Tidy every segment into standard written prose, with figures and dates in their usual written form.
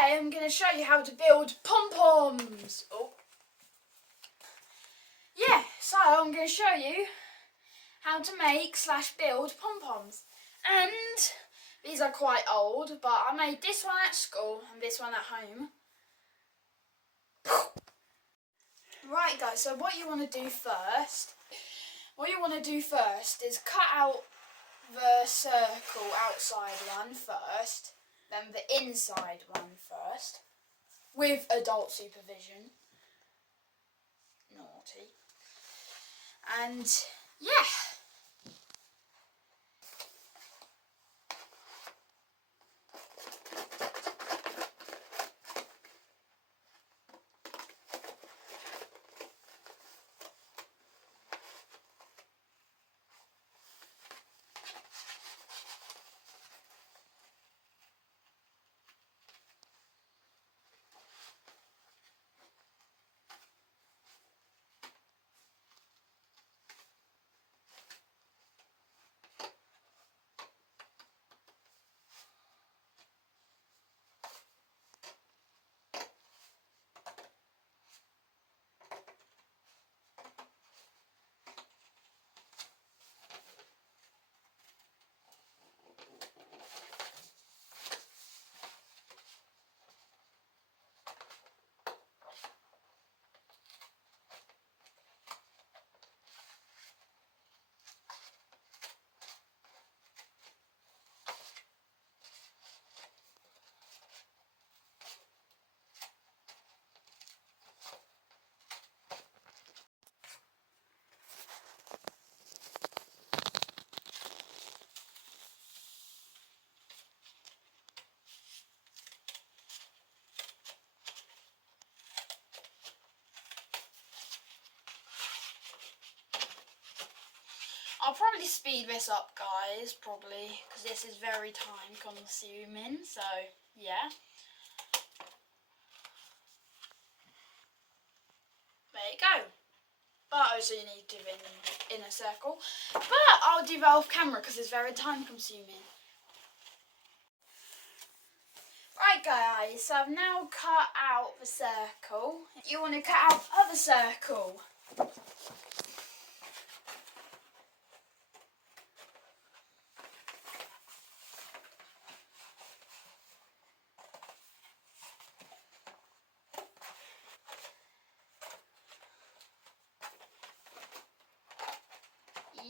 today I'm going to show you how to build pom-poms. Oh. Yeah, so I'm going to show you how to make / build pom-poms. And these are quite old, but I made this one at school and this one at home. Right guys, so what you want to do first, is cut out the circle outside one first, then the inside one first, with adult supervision. Naughty. And yeah. I'll probably speed this up, guys, because this is very time consuming, so yeah. There you go. But also you need to do it in a circle. But I'll do that off camera because it's very time consuming. Right guys, so I've now cut out the circle. You want to cut out the other circle.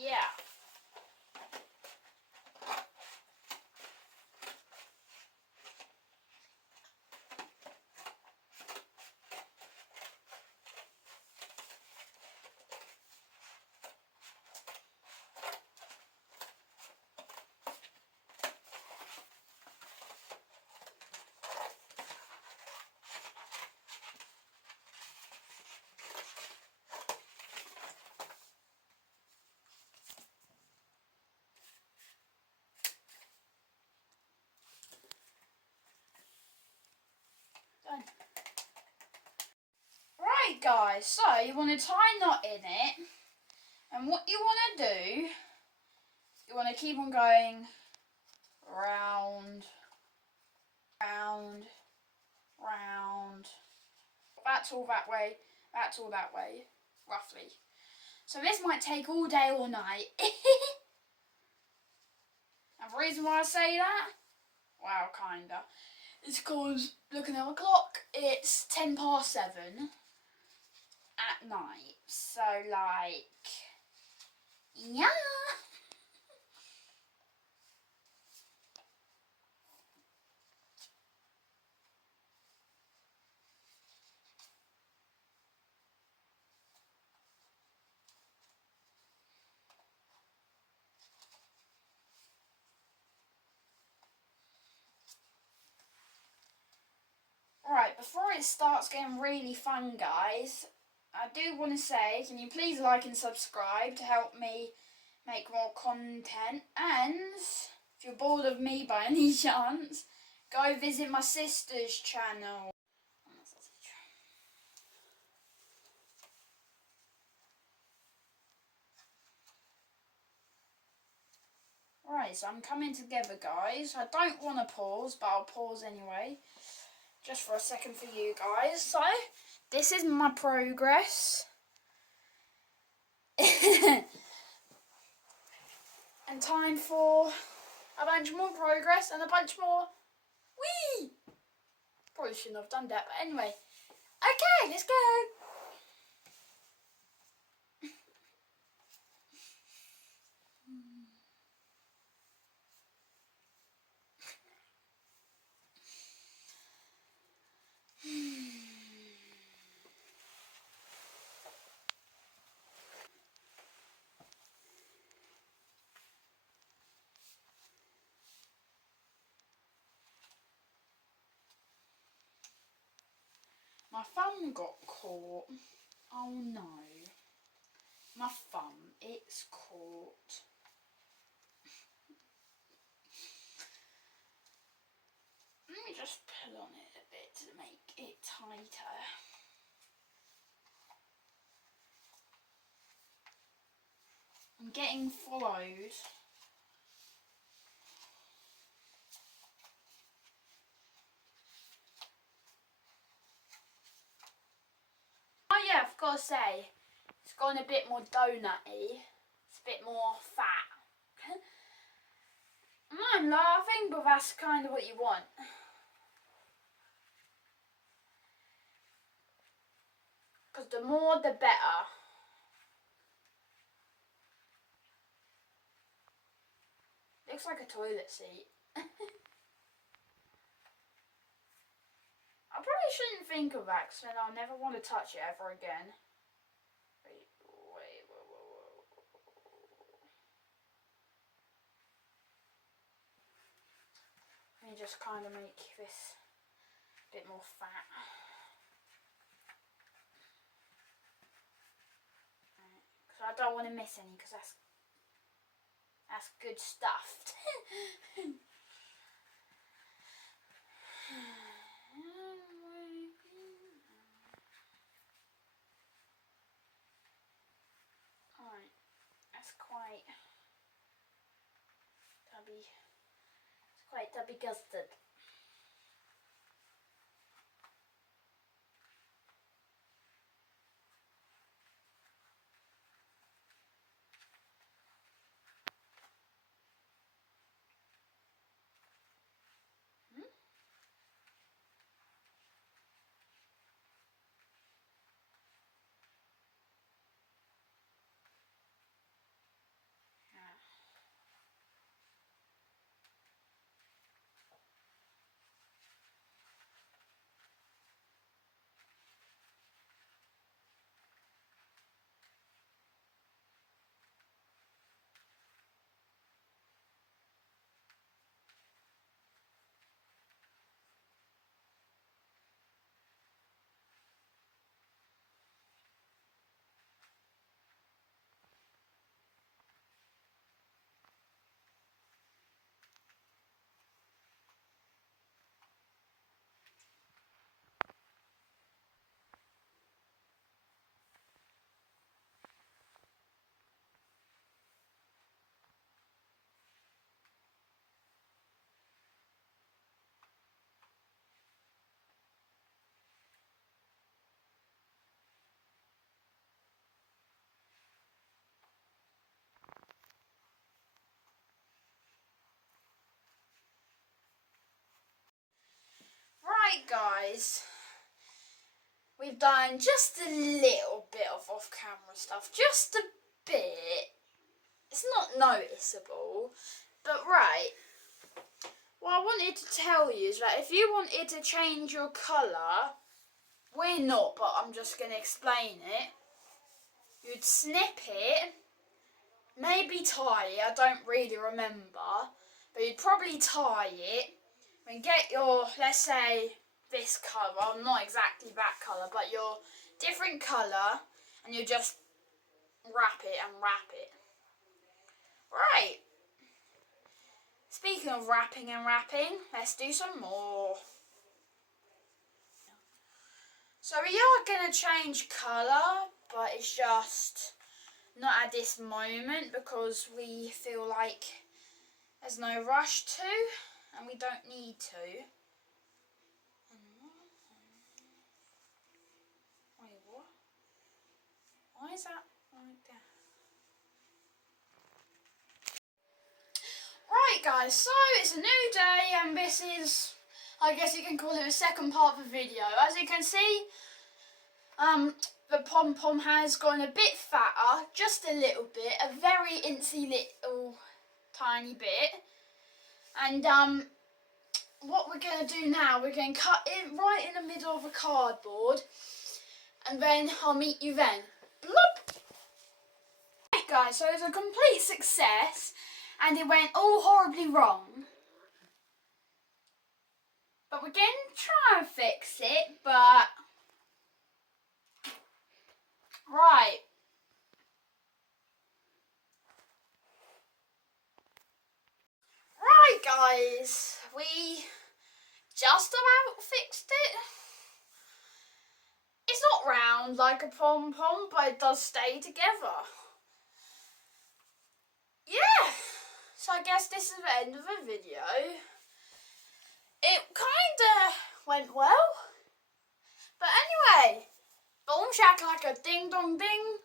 Yeah. Done. Right guys, so you want to tie a knot in it, and what you want to do, you want to keep on going round, round, round. That's all that way, that's all that way, roughly. So this might take all day or night. And the reason why I say that, well, kinda, is because looking at the clock, it's 7:10 at night. So like, yeah. Right, before it starts getting really fun, guys, I do want to say, can you please like and subscribe to help me make more content? And if you're bored of me by any chance, go visit my sister's channel. Right, so I'm coming together, guys. I don't want to pause, but I'll pause anyway. just for a second for you guys. So, this is my progress. And time for a bunch more progress and a bunch more. Whee! Probably shouldn't have done that, but anyway. Okay, let's go. My thumb got caught. Oh no. My thumb, it's caught. Let me just pull on it a bit to make it tighter. I'm getting followed. Oh yeah, I've got to say, it's gone a bit more donut-y. It's a bit more fat. I'm laughing, but that's kind of what you want. Because the more, the better. Looks like a toilet seat. I probably shouldn't think of that, because then I'll never want to touch it ever again. Wait. Let me just kind of make this a bit more fat. Because I don't want to miss any, because that's good stuff. Alright, that's quite tubby. It's quite tubby gusted. Right guys, we've done just a little bit of off-camera stuff, just a bit. It's not noticeable, but right, what I wanted to tell you is that if you wanted to change your colour, we're not, but I'm just going to explain it. You'd snip it, maybe tie it, I don't really remember, but you'd probably tie it and get your, let's say, this colour, not exactly that colour, but your different colour, and you just wrap it and wrap it. Right. Speaking of wrapping and wrapping, let's do some more. So we are going to change colour, but it's just not at this moment because we feel like there's no rush to, and we don't need to. Why is that like that? Right guys, so it's a new day and this is, I guess you can call it the second part of the video. As you can see, the PomPom has gotten a bit fatter, just a little bit, a very incy little tiny bit. And what we're going to do now, we're going to cut it right in the middle of the cardboard, and then I'll meet you then. Bloop! Right guys, so it's a complete success, and it went all horribly wrong. But we're going to try and fix it, but... Right. Right guys, we just about fixed it. It's not round like a pom-pom, but it does stay together. Yeah, so I guess this is the end of the video. It kinda went well, but anyway, boom shakalaka ding dong ding.